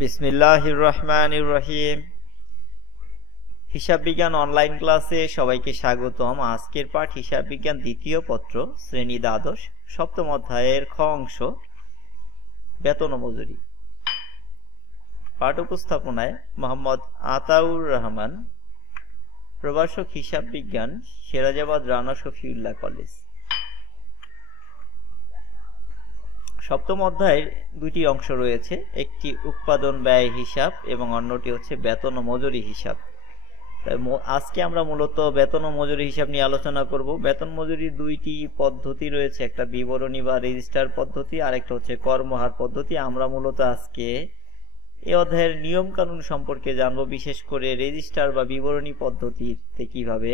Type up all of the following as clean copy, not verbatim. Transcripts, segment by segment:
বিসমিল্লাহির রহমানির রহিম। হিসাব বিজ্ঞান অনলাইন ক্লাসে সবাইকে স্বাগতম। আজকের পাঠ হিসাব বিজ্ঞান দ্বিতীয় পত্র, শ্রেণী দ্বাদশ, সপ্তম অধ্যায়ের খ অংশ, বেতন ও মজুরি। পাঠ উপস্থাপনায় মোহাম্মদ আতাউর রহমান, প্রভাষক হিসাব বিজ্ঞান, সিরাজাবাদ রানা শফিউল্লাহ কলেজ। সপ্তম অধ্যায়ের দুটি অংশ রয়েছে, একটি উৎপাদন ব্যয় হিসাব এবং অন্যটি হচ্ছে বেতন ও মজুরি হিসাব। আজকে আমরা মূলত বেতন ও মজুরি হিসাব নিয়ে আলোচনা করব। বেতন মজুরির দুইটি পদ্ধতি রয়েছে, একটা বিবরণী বা রেজিস্টার পদ্ধতি, আর একটা হচ্ছে কর্মহার পদ্ধতি। আমরা মূলত আজকে এই অধ্যায়ের নিয়ম কানুন সম্পর্কে জানবো, বিশেষ করে রেজিস্টার বা বিবরণী পদ্ধতিতে কিভাবে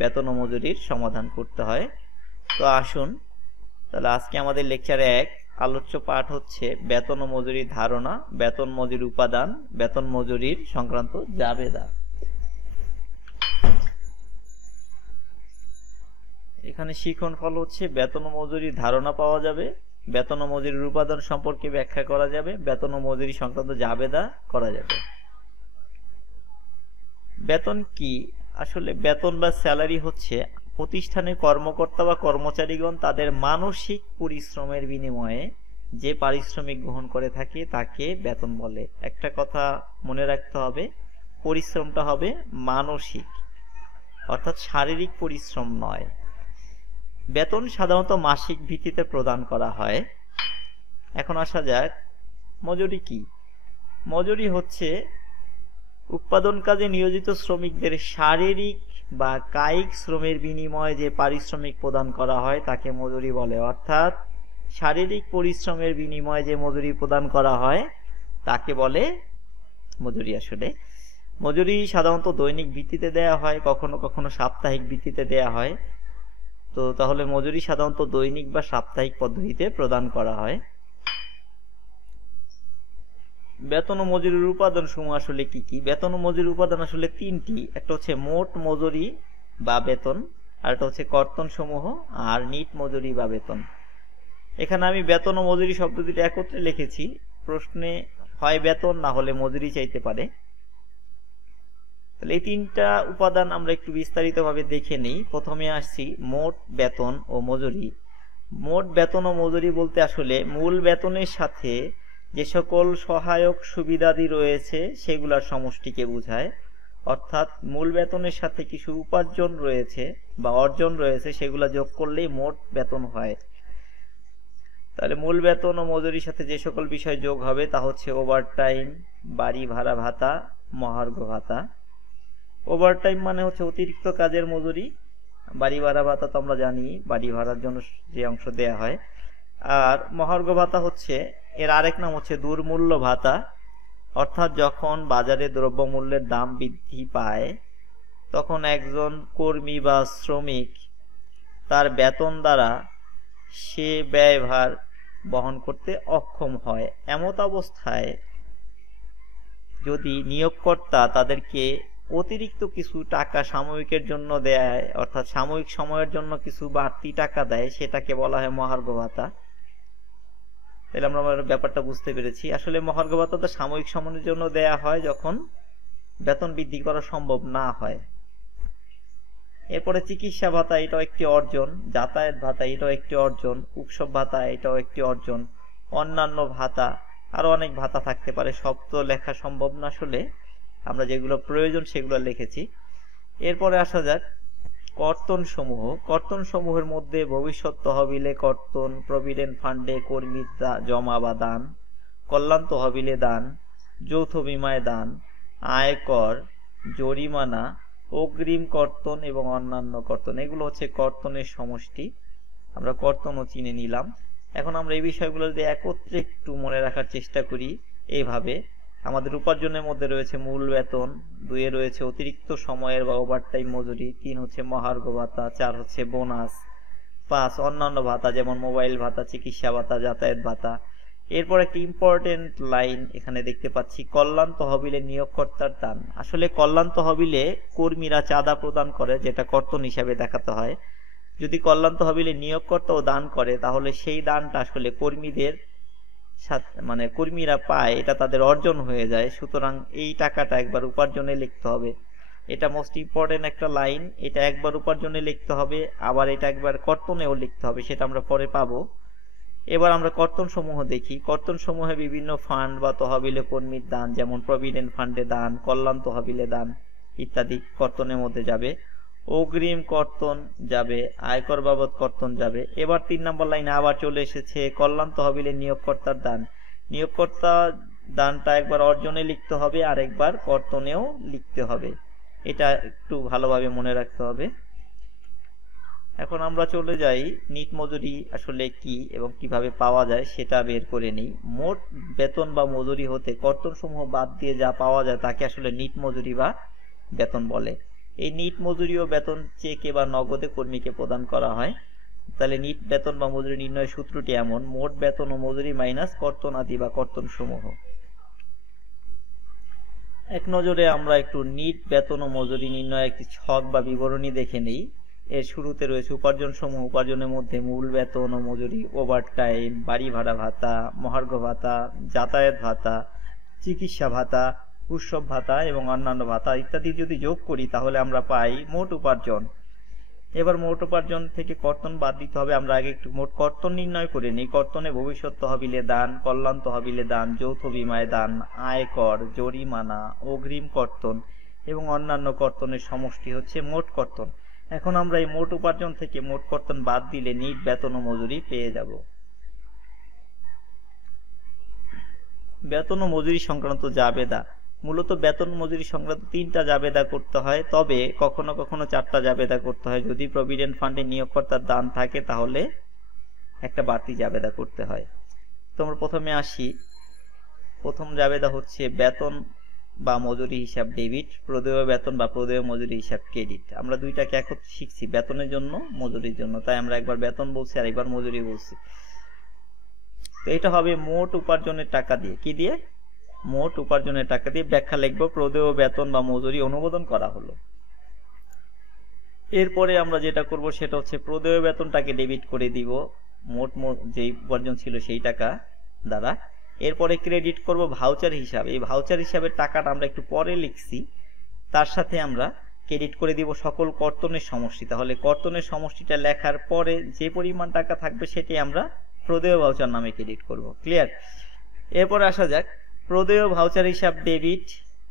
বেতন ও মজুরির সমাধান করতে হয়। তো আসুন তাহলে আজকে আমাদের লেকচার 1 আলোচ্য পাঠ হচ্ছে বেতন ও মজুরির ধারণা, বেতন মজুরি উপাদান, বেতন মজুরির সংক্রান্ত জাবেদা। এখানে শিখন ফল হচ্ছে বেতন ও মজুরির ধারণা পাওয়া যাবে, বেতন ও মজুরির উপাদান সম্পর্কে ব্যাখ্যা করা যাবে, বেতন ও মজুরি সংক্রান্ত জাবেদা করা যাবে। বেতন কি? আসলে বেতন বা স্যালারি হচ্ছে প্রতিষ্ঠানের কর্মকর্তা বা কর্মচারীগণ তাদের মানসিক পরিশ্রমের বিনিময়ে যে পারিশ্রমিক গ্রহণ করে থাকে তাকে বেতন বলে। একটা কথা মনে রাখতে হবে, পরিশ্রমটা হবে মানসিক, অর্থাৎ শারীরিক পরিশ্রম নয়। বেতন সাধারণত মাসিক ভিত্তিতে প্রদান করা হয়। এখন আসা যাক মজুরি কি। মজুরি হচ্ছে উৎপাদন কাজে নিয়োজিত শ্রমিকদের শারীরিক বা কায়িক শ্রমের বিনিময়ে যে পারিশ্রমিক প্রদান করা হয় তাকে মজুরি বলে। অর্থাৎ শারীরিক পরিশ্রমের বিনিময়ে যে মজুরি প্রদান করা হয় তাকে বলে মজুরি। আসলে মজুরি সাধারণত দৈনিক ভিত্তিতে দেয়া হয়, কখনো কখনো সাপ্তাহিক ভিত্তিতে দেয়া হয়। তো তাহলে মজুরি সাধারণত দৈনিক বা সাপ্তাহিক পদ্ধতিতে প্রদান করা হয়। বেতন ও মজুরির উপাদান সমূহ আসলে কি কি? বেতন ও মজুরির উপাদান আসলে তিনটি। একটা হচ্ছে মোট মজুরি বা বেতন, আর একটা হচ্ছে কর্তন সমূহ, আর নিট মজুরি বা বেতন। এখানে আমি বেতন ও মজুরি শব্দ দুটি একত্রে লিখেছি, প্রশ্নে হয় বেতন না হলে মজুরি চাইতে পারে। তাহলে এই তিনটা উপাদান আমরা একটু বিস্তারিতভাবে দেখে নিই। প্রথমে আসছি মোট বেতন ও মজুরি। মোট বেতন ও মজুরি বলতে আসলে মূল বেতনের সাথে যে সকল সহায়ক সুবিধাদি রয়েছে সেগুলোর সমষ্টিকে বোঝায়। অর্থাৎ মূল বেতনের সাথে কিছু উপার্জন রয়েছে বা অর্জন রয়েছে, সেগুলো যোগ করলেই মোট বেতন হয়। তাহলে মূল বেতন ও মজুরির সাথে যে সকল বিষয় যোগ হবে তা হচ্ছে ওভারটাইম, বাড়ি ভাড়া ভাতা, মহার্ঘ ভাতা। ওভারটাইম মানে হচ্ছে অতিরিক্ত কাজের মজুরি। বাড়ি ভাড়া ভাতা তো আমরা জানি, বাড়ি ভাড়ার জন্য যে অংশ দেয়া হয়। আর মহার্ঘ ভাতা হচ্ছে, এর আরেক নাম হচ্ছে দুর্মূল্য ভাতা। অর্থাৎ যখন বাজারে দ্রব্যমূল্যের দাম বৃদ্ধি পায় তখন একজন কর্মী বা শ্রমিক তার বেতন দ্বারা সে ব্যয়ভার বহন করতে অক্ষম হয়। এমত অবস্থায় যদি নিয়োগকর্তা তাদেরকে অতিরিক্ত কিছু টাকা সাময়িকের জন্য দেয়, অর্থাৎ সাময়িক সময়ের জন্য কিছু বাড়তি টাকা দেয়, সেটাকে বলা হয় মহার্ঘ ভাতা। তাহলে আমরা ব্যাপারটা বুঝতে পেরেছি। আসলে মহার্ঘ ভাতা তো সাময়িক সময়ের জন্য দেয়া হয় যখন বেতন বৃদ্ধি করা সম্ভব না হয়। এরপরে চিকিৎসা ভাতা, এটাও একটি অর্জন। যাতায়াত ভাতা, এটাও একটি অর্জন। উৎসব ভাতা, এটাও একটি অর্জন। অন্যান্য ভাতা, আরো অনেক ভাতা থাকতে পারে, সব তো লেখা সম্ভব না। আসলে আমরা যেগুলো প্রয়োজন সেগুলো লিখেছি। এরপরে আসা যাক কর্তন সমূহ। কর্তন সমূহের মধ্যে ভবিষ্যৎ তহবিলে কর্তন, প্রভিডেন্ট ফান্ডে কর্মীর জমা বা দান, কল্যাণ তহবিলে দান, যৌথ বিমায় দান, আয়কর, জরিমানা, অগ্রিম কর্তন এবং অন্যান্য কর্তন। এগুলো হচ্ছে কর্তনের সমষ্টি। আমরা কর্তনও চিনে নিলাম। এখন আমরা এই বিষয়গুলো যদি একত্রে একটু মনে রাখার চেষ্টা করি, এইভাবে আমাদের উপার্জনের মধ্যে রয়েছে মূল বেতন, 2 রয়েছে অতিরিক্ত সময়ের বা ওভারটাইম মজুরি, 3 হচ্ছে মহার্ঘ ভাতা, 4 হচ্ছে বোনাস, 5 অন্যান্য ভাতা যেমন মোবাইল ভাতা, চিকিৎসা ভাতা, যাতায়াত ভাতা। এরপর একটা ইম্পর্টেন্ট লাইন এখানে দেখতে পাচ্ছি, কল্যাণ তহবিলে নিয়োগকর্তার দান। আসলে কল্যাণ তহবিলে কর্মীরা চাঁদা প্রদান করে, যেটা কর্তন হিসাবে দেখাতে হয়। যদি কল্যাণ তহবিলে নিয়োগকর্তাও দান করে তাহলে সেই দানটা আসলে কর্মীদের মানে কর্মীরা পায় এটা তাদের অর্জন হয়ে যায়, সুতরাং এই টাকাটা একবার উপার্জনে লিখতে হবে। এটা মোস্ট ইম্পর্টেন্ট একটা লাইন। এটা একবার উপার্জনে লিখতে হবে, আবার এটা একবার কর্তনেও লিখতে হবে, সেটা আমরা পরে পাবো। এবার আমরা কর্তন সমূহ দেখি। কর্তন সমূহে বিভিন্ন ফান্ড বা তহবিলে কর্মীর দান, যেমন প্রভিডেন্ট ফান্ডে দান, কল্যাণ তহবিলে দান ইত্যাদি কর্তনের মধ্যে যাবে। অগ্রিম কর্তন যাবে, আয়কর বাবদ কর্তন যাবে। এবার 3 নম্বর লাইনে আবার চলে এসেছে কল্যাণ তহবিলে নিয়োগকর্তার দান। নিয়োগকর্তা দানটা একবার অর্জনে লিখতে হবে আর একবার কর্তনেও লিখতে হবে, এটা একটু ভালোভাবে মনে রাখতে হবে। এখন আমরা চলে যাই নিট মজুরি আসলে কি এবং কিভাবে পাওয়া যায় সেটা বের করে নিই। মোট বেতন বা মজুরি হতে কর্তন সমূহ বাদ দিয়ে যা পাওয়া যায় তাকে আসলে নিট মজুরি বা বেতন বলে। এই নিট মজুরি ও বেতন চেকে বা নগদে কর্মীকে প্রদান করা হয়। তাহলে নিট বেতন বা মজুরি নির্ণয়ের সূত্রটি এমন: মোট বেতন ও মজুরি মাইনাস কর্তন আদি বা কর্তন সমূহ। এক নজরে আমরা একটু নিট বেতন ও মজুরি নির্ণয়ের একটি ছক বা বিবরণী দেখে নেই। এর শুরুতে রয়েছে উপার্জন সমূহ। উপার্জনের মধ্যে মূল বেতন ও মজুরি, ওভারটাইম, বাড়ি ভাড়া ভাতা, মহার্ঘ ভাতা, যাতায়াত ভাতা, চিকিৎসা ভাতা, উৎসব ভাতা এবং অন্যান্য ভাতা ইত্যাদি যদি যোগ করি তাহলে আমরা পাই মোট উপার্জন। এবার মোট উপার্জন থেকে কর্তন বাদ দিতে হবে। আমরা আগে একটু মোট কর্তন নির্ণয় করে নিই। কর্তনে ভবিষ্যৎ তহবিলে দান, কল্যাণ তহবিলে দান, যৌথ বিমায় দান, আয়কর, জরিমানা, অগ্রিম কর্তন এবং অন্যান্য কর্তনের সমষ্টি হচ্ছে মোট কর্তন। এখন আমরা এই মোট উপার্জন থেকে মোট কর্তন বাদ দিলে নিট বেতন ও মজুরি পেয়ে যাব। বেতন ও মজুরি সংক্রান্ত জাবেদা। মূলত বেতন মজুরি সংক্রান্ত 3টা জাবেদা করতে হয়, তবে কখনো কখনো 4টা জাবেদা করতে হয়। যদি প্রভিডেন্ট ফান্ডে নিয়োগকর্তার দান থাকে তাহলে একটা বাড়তি জাবেদা করতে হয়। তোমরা প্রথমে আসি। প্রথম জাবেদা হচ্ছে বেতন বা মজুরি হিসাব ডেবিট, প্রদেয় বেতন বা প্রদেয় মজুরি হিসাব ক্রেডিট। আমরা দুইটাকে একত্রে শিখছি, বেতনের জন্য মজুরির জন্য, তাই আমরা একবার বেতন বলছি আর একবার মজুরি বলছি। তো এটা হবে মোট উপার্জনের টাকা দিয়ে। কি দিয়ে? মোট উপার্জনের টাকা দিয়ে। ব্যাখ্যা লিখবো: প্রদেয় বেতন বা মজুরি অনুমোদন করা হলো। এরপরে আমরা যেটা করব সেটা হচ্ছে প্রদেয় বেতনটাকে ডেবিট করে দিব মোট যেই উপার্জন ছিল সেই টাকা দ্বারা। এরপরে ক্রেডিট করব ভাউচার হিসাবে। এই ভাউচার হিসাবের টাকাটা আমরা একটু পরে লিখছি, তার সাথে আমরা ক্রেডিট করে দিব সকল কর্তনের সমষ্টি। তাহলে কর্তনের সমষ্টিটা লেখার পরে যে পরিমাণ টাকা থাকবে সেটি আমরা প্রদেয় ভাউচার নামে ক্রেডিট করব। ক্লিয়ার? এরপরে আসা যাক প্রদেয় ভাউচার হিসাব ডেবিট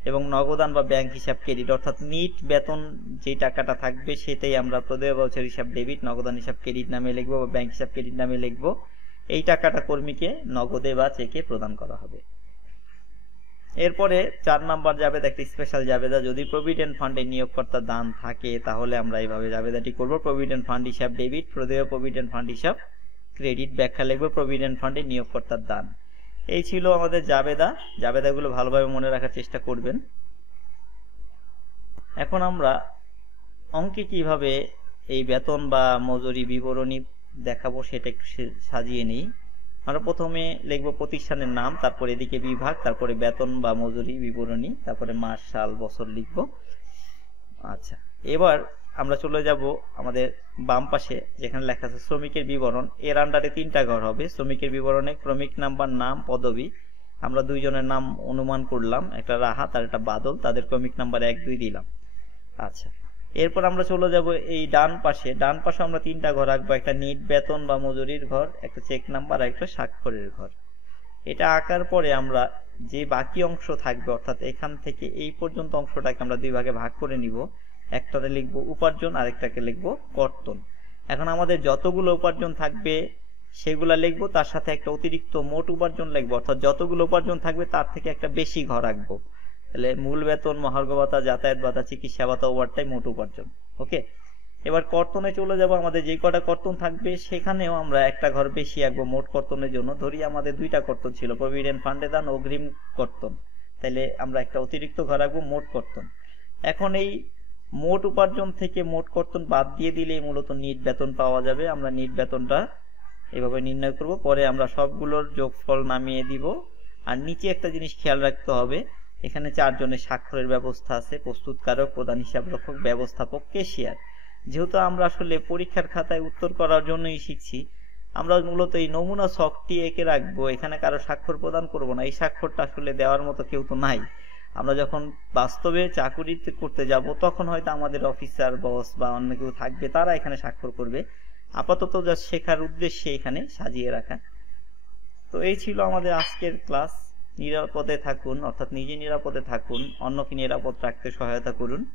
এবং নগদান বা ব্যাংক হিসাব ক্রেডিট। অর্থাৎ নিট বেতন যে টাকাটা থাকবে সেটাই আমরা প্রদেয় ভাউচার হিসাব ডেবিট, নগদান হিসাব ক্রেডিট নামে লিখবো বা ব্যাংক হিসাব ক্রেডিট নামে লিখবো। এই টাকাটা কর্মীকে নগদে বা চেকে প্রদান করা হবে। এরপরে 4 নাম্বার জাবেদা একটা স্পেশাল জাবেদা। যদি প্রভিডেন্ট ফান্ডে নিয়োগকর্তা দান থাকে তাহলে আমরা এইভাবে জাবেদাটি করব: প্রভিডেন্ট ফান্ড হিসাব ডেবিট, প্রদেয় প্রভিডেন্ট ফান্ড হিসাব ক্রেডিট। ব্যাখ্যা লিখবো: প্রভিডেন্ট ফান্ডে নিয়োগকর্তার দান। এই ছিল আমাদের জাবেদা। জাবেদাগুলো ভালোভাবে মনে রাখার চেষ্টা করবেন। এখন আমরা অঙ্কে কিভাবে এই বেতন বা মজুরি বিবরণী দেখাবো সেটা একটু সাজিয়ে নিই। আমরা প্রথমে লিখবো প্রতিষ্ঠানের নাম, তারপর এদিকে বিভাগ, তারপরে বেতন বা মজুরি বিবরণী, তারপরে মাস, সাল, বছর লিখবো। আচ্ছা, এবার আমরা চলে যাব আমাদের বাম পাশে যেখানে লেখা আছে শ্রমিকের বিবরণ। এর আন্ডারে 3টা ঘর হবে। শ্রমিকের বিবরণে ক্রমিক নাম্বার, নাম, পদবি। আমরা দুইজনের নাম অনুমান করলাম, একটা রাহাত আর একটা বাদল। তাদের ক্রমিক নাম্বার 1, 2 দিলাম। আচ্ছা, এরপর আমরা চলে যাব এই ডান পাশে। ডান পাশে আমরা 3টা ঘর রাখবো: একটা নিট বেতন বা মজুরির ঘর, একটা চেক নাম্বার আর একটা স্বাক্ষরের ঘর। এটা আঁকার পরে আমরা যে বাকি অংশ থাকবে, অর্থাৎ এখান থেকে এই পর্যন্ত অংশটাকে আমরা 2 ভাগে ভাগ করে নিব। একটাতে লিখবো উপার্জন, আরেকটাকে লিখবো কর্তন। এখন আমাদের যতগুলো উপার্জন থাকবে সেগুলা লিখবো, তার সাথে একটা অতিরিক্ত মোট উপার্জন লিখবো। অর্থাৎ যতগুলো উপার্জন থাকবে তার থেকে একটা বেশি ঘর রাখবো। তাহলে মূল বেতন, মহার্ঘ ভাতা, যাতায়াত ভাতা, চিকিৎসা ভাতা, ওভারটাইম, মোট উপার্জন। ওকে, এবার কর্তনে চলে যাব। আমাদের যে কটা কর্তন থাকবে সেখানেও আমরা একটা ঘর বেশি আঁকবো মোট কর্তনের জন্য। ধরি আমাদের 2টা কর্তন ছিল, প্রভিডেন্ট ফান্ডে দান, অগ্রিম কর্তন। তাহলে আমরা একটা অতিরিক্ত ঘর রাখবো মোট কর্তন। এখন এই মোট উপার্জন থেকে মোট কর্তন বাদ দিয়ে দিলে মূলত নিট বেতন পাওয়া যাবে। আমরা নিট বেতনটা এভাবে নির্ণয় করব। পরে আমরা সবগুলোর যোগফল নামিয়ে দিব। আর নিচে একটা জিনিস খেয়াল রাখতে হবে, এখানে 4 জনের স্বাক্ষরের ব্যবস্থা আছে: প্রস্তুতকারক, প্রধান হিসাবরক্ষক, ব্যবস্থাপক, ক্যাশিয়ার। যেহেতু আমরা আসলে পরীক্ষার খাতায় উত্তর করার জন্যই শিখছি, আমরা মূলত এই নমুনা ছকটি এঁকে রাখবো, এখানে কারো স্বাক্ষর প্রদান করব না। এই স্বাক্ষরটা আসলে দেওয়ার মতো কেউ তো নাই। আমরা যখন বাস্তবে চাকুরি করতে যাব তখন হয়তো আমাদের অফিসার বস বা অন্য কেউ থাকবে, তারা এখানে স্বাক্ষর করবে। আপাতত যা শেখার উদ্দেশ্যে এখানে সাজিয়ে রাখা। তো এই ছিল আমাদের আজকের ক্লাস। নিরাপদে থাকুন, অর্থাৎ নিজে নিরাপদে থাকুন, অন্যকে নিরাপদ রাখতে সহায়তা করুন,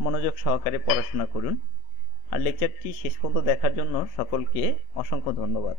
মনোযোগ সহকারে পড়াশোনা করুন। আর লেকচারটি শেষ পর্যন্ত দেখার জন্য সকলকে অসংখ্য ধন্যবাদ।